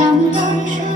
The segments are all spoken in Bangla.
相思树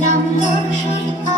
নাম লড়াই